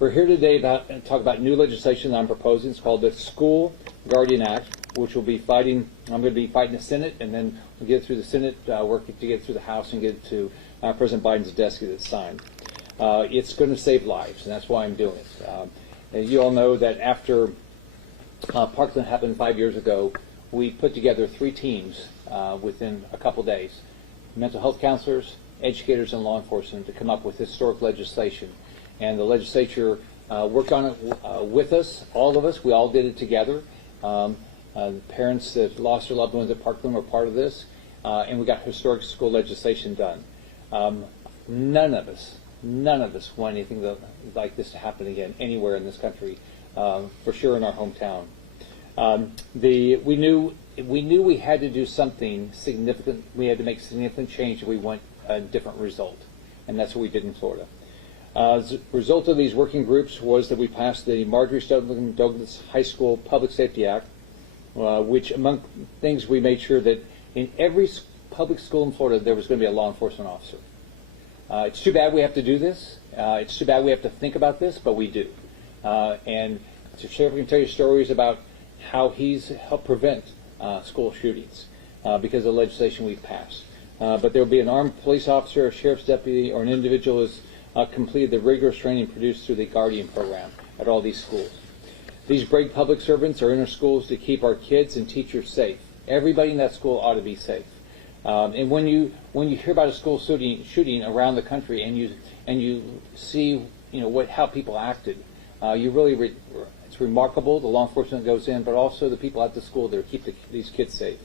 We're here today to talk about new legislation that I'm proposing. It's called the School Guardian Act, which we'll be fighting. I'm going to be fighting the Senate, and then we'll get it through the Senate, work to get it through the House, and get it to President Biden's desk and get it signed. It's going to save lives, and that's why I'm doing it. And you all know that after Parkland happened 5 years ago, we put together 3 teams within a couple days: mental health counselors, educators, and law enforcement, to come up with historic legislation. And the legislature worked on it with us, all of us. We all did it together. Parents that lost their loved ones at Parkland were part of this, and we got historic school legislation done. None of us want anything like this to happen again anywhere in this country, for sure in our hometown. We knew we had to do something significant. We had to make significant change if we want a different result, and that's what we did in Florida. As a result of these working groups was that we passed the Marjorie Stoneman Douglas High School Public Safety Act, which, among things, we made sure that in every public school in Florida there was going to be a law enforcement officer. It's too bad we have to do this. It's too bad we have to think about this, but we do. And the sheriff can tell you stories about how he's helped prevent school shootings because of the legislation we've passed. But there will be an armed police officer, a sheriff's deputy, or an individual who has completed the rigorous training produced through the Guardian program at all these schools. These brave public servants are in our schools to keep our kids and teachers safe. Everybody in that school ought to be safe. And when you hear about a school shooting around the country, and you see how people acted, it's remarkable. The law enforcement goes in, but also the people at the school there keep these kids safe.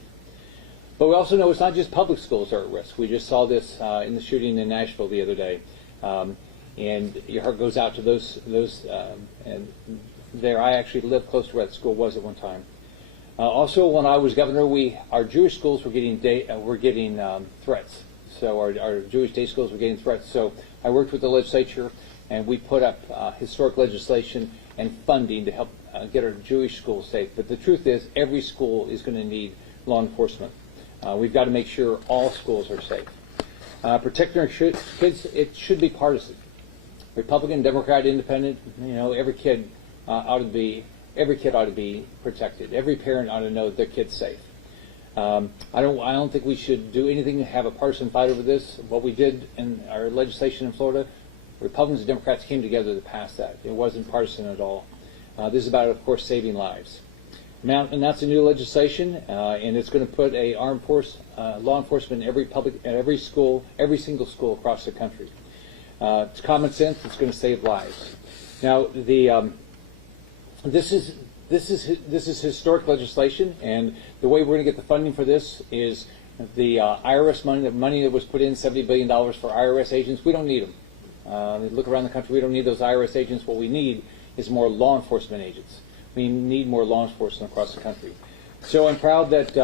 But we also know it's not just public schools that are at risk. We just saw this in the shooting in Nashville the other day, and your heart goes out to those. And there, I actually lived close to where that school was at one time. Also, when I was governor, our Jewish schools were getting threats. So our Jewish day schools were getting threats. So I worked with the legislature, and we put up historic legislation and funding to help get our Jewish schools safe. But the truth is, every school is going to need law enforcement. We've got to make sure all schools are safe. Protecting our kids, it should be partisan. Republican, Democrat, Independent, every kid ought to be protected. Every parent ought to know that their kid's safe. I don't think we should do anything to have a partisan fight over this. What we did in our legislation in Florida, Republicans and Democrats came together to pass that. It wasn't partisan at all. This is about, of course, saving lives. Now, and that's a new legislation, and it's going to put a law enforcement in every school, every single school across the country. It's common sense. It's going to save lives. Now, this is historic legislation, and the way we're going to get the funding for this is the IRS money, the money that was put in, $70 billion for IRS agents. We don't need them. Look around the country. We don't need those IRS agents. What we need is more law enforcement agents. We need more law enforcement across the country. So I'm proud that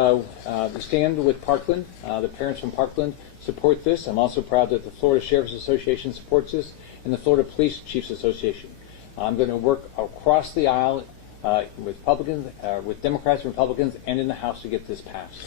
we stand with Parkland. The parents from Parkland support this. I'm also proud that the Florida Sheriff's Association supports this, and the Florida Police Chiefs Association. I'm going to work across the aisle with Democrats and Republicans, and in the House to get this passed.